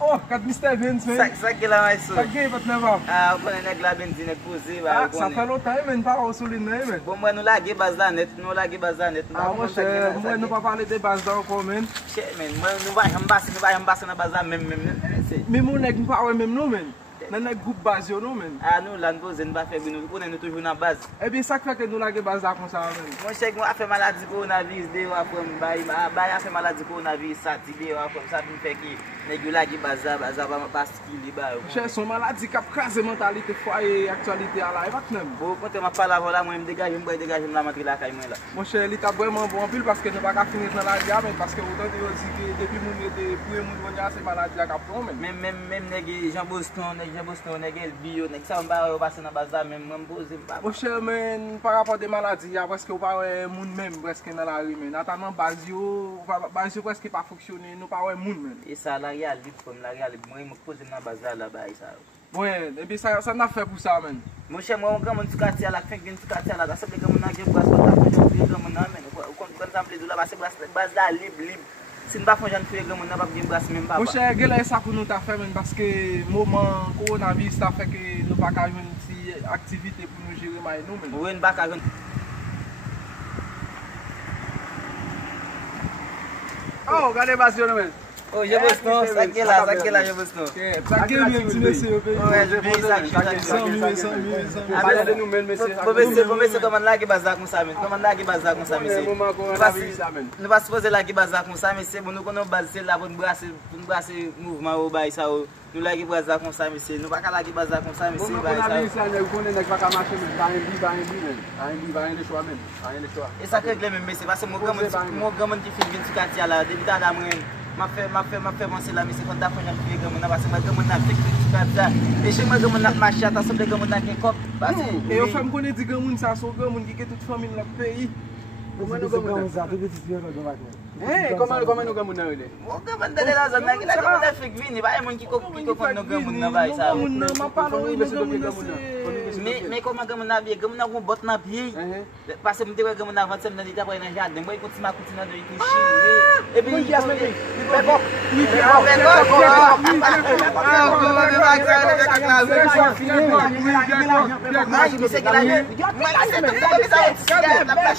Oh, kat Mr. Vince, men. Ça qui là, mais ça. Ça qui est votre neuf. Ah, on connaît nèg la benzine posé, Ah, ça fait longtemps, men, pas au souligne, men. Bon, moi, nous laguer base la net, nous laguer base la net. Ah, moi, moi, nous pas parler de base encore, men. Cher, men, moi, nous va rembasse dans base la même. Mais mon nèg pas ouais même non, men. Nan nèg groupe base yo non, men. Ah, nous, là, nous posons, nous pas faire, nous connaissons toujours dans base. Eh bien, ça fait que nous la base là comme ça, men. Mon chèque, moi, a fait maladie coronavirus, de a fait maladie coronavirus, ça, de ça, me fait que, nèg la qui base là, parce qu'il est bas. Cher, son maladie qui a crasé mentalité foyer actualité à la évac même. Bon, quand on parle avant là, moi, je me dégage la montrer la caille, moi, là. Mon cher, il est vraiment bon en pile parce que nous pas finir dans la vie, mais parce que autant de dit que depuis mon était pour moun venir ces maladies là qui prend même. Même nèg Jean Boston, nèg El Bio, nèg ça on va passer dans base là même poser pas. Mon cher, men, par rapport des maladies, presque pas moun même presque dans la rue, men. Notamment base yo presque pas fonctionner, nous pas moun même. Et ça la réal libre comme la réal, moi me poser dans base là bas ça. Ouais, et puis ça n'a fait pour ça, men. Mon cher, moi on gamin tout quartier là, fin tout quartier là, ça fait que mon nèg brasse pas faire gamin là men. Quand exemple là base là libre. Si nous ne faisons pas de nous pas de brasse même pas. Mon cher, c'est ça pour nous faire parce que le moment coronavirus ça fait que nous pas faire une activité pour nous gérer nous. Oui, nous pas faire. Oh, regardez pas sur nous. Oh, je bosse non, ça qui est là, je bosse non. Ça qui est bien, petit monsieur. Ouais, je vis ça. Parlez de nous-mêmes, monsieur. Monsieur, comment là qui base comme ça, comment là qui base comme ça, monsieur. Nous pas supposer là qui base comme ça, monsieur. Nous connaissons base là pour brasser mouvement au bail ça. Nous là qui base comme ça, monsieur. Nous pas là qui base comme ça, monsieur. Et ça que même monsieur parce que moi gamin qui fait 24 quartier là, depuis là m'a fait penser là monsieur quand t'as fait un fille gamin parce que moi gamin n'a fait 24 quartier. Et chez moi gamin n'a marché à semble gamin n'a qu'un cop. Et on fait me connaître gamin ça sont gamin qui toute famille dans le pays. Comment nous gamin ça tout petit pion dans comment nous gamin là Mon gamin dans la zone là, il a gamin n'a fait venir, pas un monde qui connaît gamin n'a pas ça. M'a pas Mais comment gamin n'a bien, gamin n'a un bot n'a bien. Parce que me dire gamin n'a 27 dans l'état pour un jardin, moi il continue à dans le et puis il y a je n'ai pas de sugar, je n'ai pas de sugar, je n'ai pas de sugar, je n'ai pas de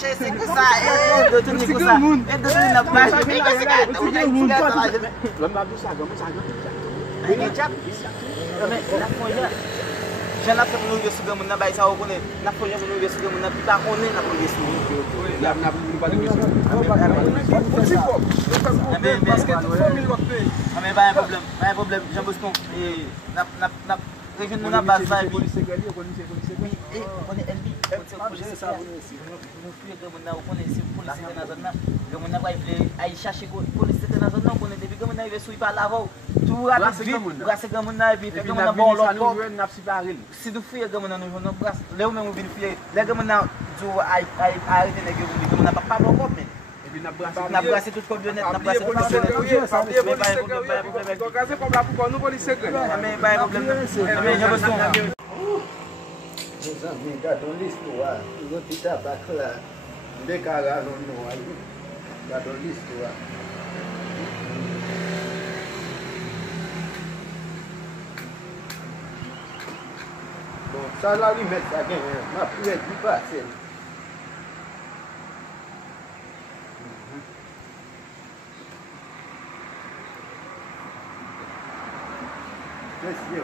si tu fais comme on a nous on brasse là où même vient faire là comme on a du arrêter les gars on n'a pas bon comme et puis n'a brassé tout comme honnête n'a brassé tout comme honnête donc c'est comme là pour nous police secret mais pas problème mais je veux ça Nos amis, regardons l'histoire. Ils ont petit tabac là. Des carats non noir. Regardons l'histoire. Bon, ça là, lui mettre ça gagne. Ma prière du passé. Merci.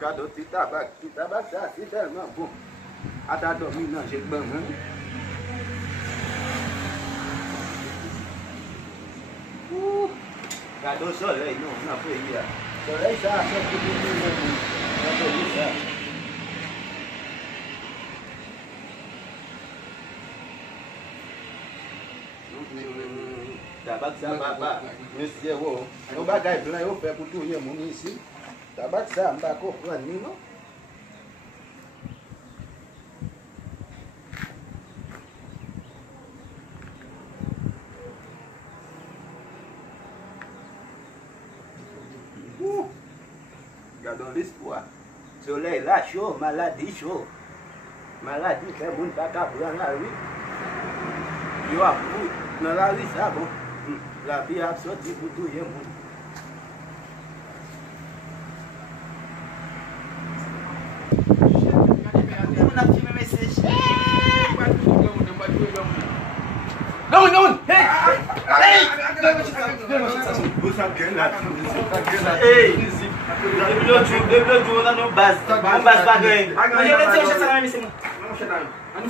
Regarde petit tabac ça c'est tellement bon. À ta dormir non, j'ai bon hein. Regarde au soleil non, on a fait hier. Soleil ça, c'est tout le monde. On a fait ça. Tabac ça papa. Monsieur oh, on bagaille blanc on fait pour tout hier mon ici. Tabac ça, on va comprendre, non? Regardons l'histoire. Soleil là chaud, maladie chaud. Maladie, c'est bon, pas qu'à prendre la rue. Il y a Nan la ri sa bon. La pi ap soti pou touye moun. Moun ap filme mesej. Gamoun! Hey! Depi lo nan nou baz pa ganyen. Mwen yon lete yon chè sa mè misi moun.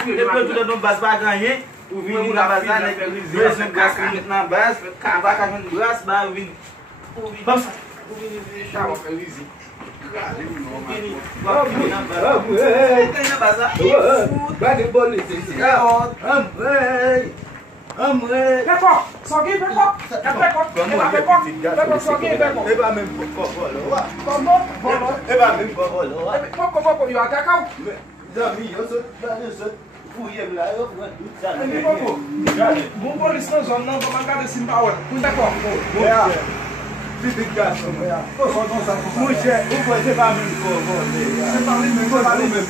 Depi lo nan baz pa ganyen. Ou vin nan baz la, nek vres yon glas ki met nan baz. Ou baka yon glas ba ou vin. Ou vin yon felizi. Bagi polisi si. Amre. Peko! Sogi, peko! Peko, sogi, peko! E ba men popolo wa. Komo? E ba men popolo wa. Poko, yo atakaw? Zami, yo sot fouye la yo pran tout sa. Emi poko? Moun polis nan zon nan, koman kade simba wè. Koun peko? Pipi gason mwen ya. Mwen chè, ou kwen se pa men popolo. Se pali men.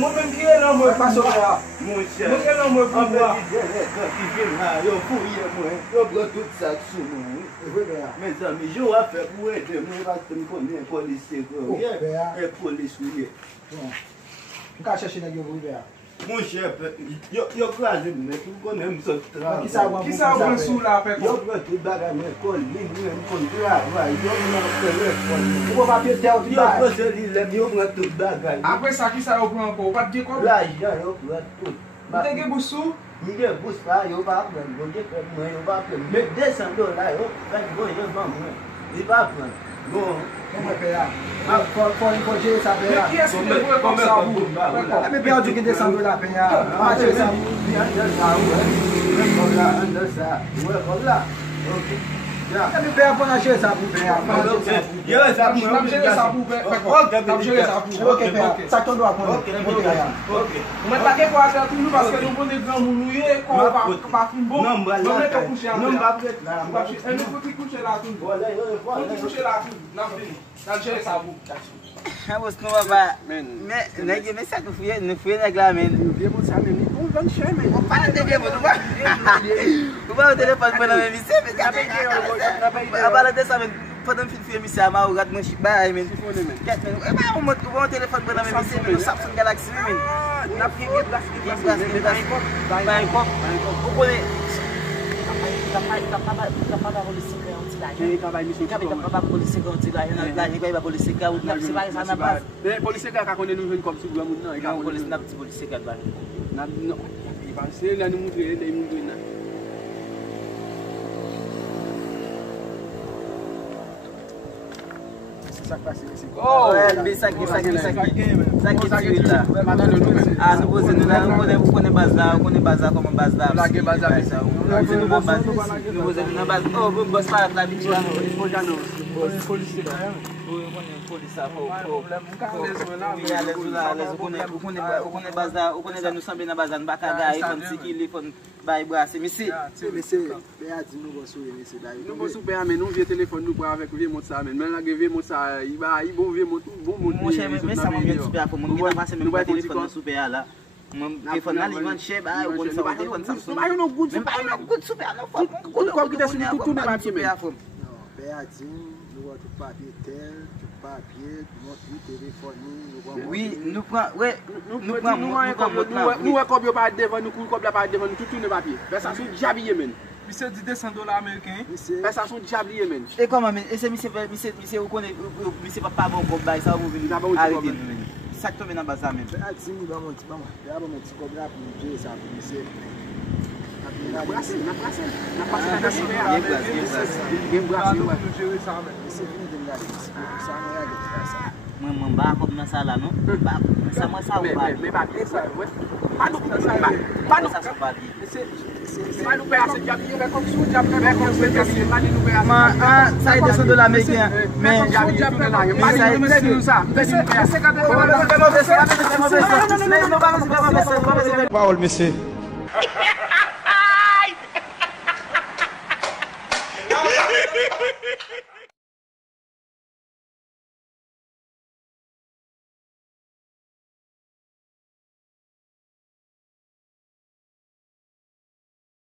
Moun men kiye nan mwen paso mwen ya. Mwen chè. Mwen kiye nan mwen pou mwen. Ki film ha, yo fouye mwen. Yo pran tout sa sou mwen. Men zami, yo a fe pou ete mwen rakte mwen konen polisi kon. E polis ouye. Mwen ka chèche nè yon vwe ya. Mwen chè, yo klaze mwen, pou konen mwen sot tran. Ki sa wè sou la peko? Yo pran tout bagay mwen kol, mwen kon travay. Yo mwen telefon. Mwen pa papye te ou ti Yo bay. pran se li lem, yo pran tout bagay. Apre sa ki sa yo pran ko? Pat ge kop? La jan yo pran tout. Mwen te ge bousou? Mwen gen bous pa, yo pa pran. Mwen gen pran mwen, yo pa pran. Mwen $200 yo, yo ban mwen. Yo pa pran. Bon. Mwen pe ya. Fon jere sa pe ya. Ki eski de vwe kom sa wou? Peko? Mwen pe yon di ki $200 pe ya. Mwen jere sa wou. Mwen pe ya pon a jere sa wou pe ya. Tam jere sa wou peko? Tam jere sa wou? Ok pe ya. Sak ton do a pon. Mwen take kwa ate atou nou paske nou pon de gran mounouye kon pa fin bon. Mwen te kouche an de la. E nou pou ti kouche la tou. Pou ti kouche la tou. Nan fin. Nan jere sa wou. Mwen nou wap ba. Nèk yon mesak nou fouye nèk la men. Vye moun sa men. Mwen ven chè men. Ou pa nan te vye moun ou ba? Ou ba ou telefon pou nan men misè men. A ba la de sa men. Fodon fin fouye misè ama ou rat mwen chik ba men. Ket men. E ba ou moun telefon pou nan men misè men. Ou Samsung Galaxy men. Nap ki get plas. Bayan kop. Ou konen. Kapaba polisi kre yon ti la yon. Kapaba polisi kre yon ti la yon. La yon ba polisi kre yon. Nap si ba yon sa nan baz. Polisi kre kakone nou ven kom si gwa moun nan. Nan polisi nap ti polisi kre ban. Nan, se la nou moun kre, de moun kre nan. Sak pasi misi. Oh, sak ki tuit la. A nou pose nou la, ou konen baz la, koman baz la. La gen baz la misi. Nou pose nou nan baz. Oh, bon boss pa la biti jan nou. Polisi la yon. Polis sa pou. Ou konen baz la, ou konen nou sanbe nan baz la, nou baka gaye, fon sikili, fon bayi brase. Misi. Misi, be a di nou gosou e misi da yon. Nou posou pe amen, nou vie telefon nou pou avek vie mot sa amen. Men la ge vie mot sa, i bon vie mot, bon mot. Mwen chè men sa mwen gen soupe a pou, mwen gen avase men kwa telefon nan soupe a la. Mwen telefon nan li man chè ba, ou kon sa mwen telefon Samsung. Mwen nou gout soupe a la. Gout soupe a la fòm. Gout kòp ki te sou tout ne papye men. Non, be a di nou wè tout papye tel, tout papye, tout telefoni, Oui, nou pran Nou wè kòp yo pa devan, nou kou kòp la pa devan, tout ne papye. Fè sa sou diabliye men. Mise di $200 Ameriken. Fè sa sou diabliye men. E koman men, e se mise ou konen, mise pa bon kòp bay, sa ou veni arite nou men. Sak to men nan baza men. be a di nou ba moun ti kob la pou nou jere sa pou misi. Na prase. Gen brase nou jere sa men. Misi vini den gade misi. Sa ane ya geti fa sa. Mwen ba kòp nan sa la nou. Ba kòp, sa mwen sa ou ba. Me papye sa, wè. Pa nou Sa sou ba di. Pa nou pe ase diabliye, mè kom sou diabliye, mè kom sou diabliye, mè nou pe ase. Man, sa yi $200 Ameriken. Men, Parole, monsieur.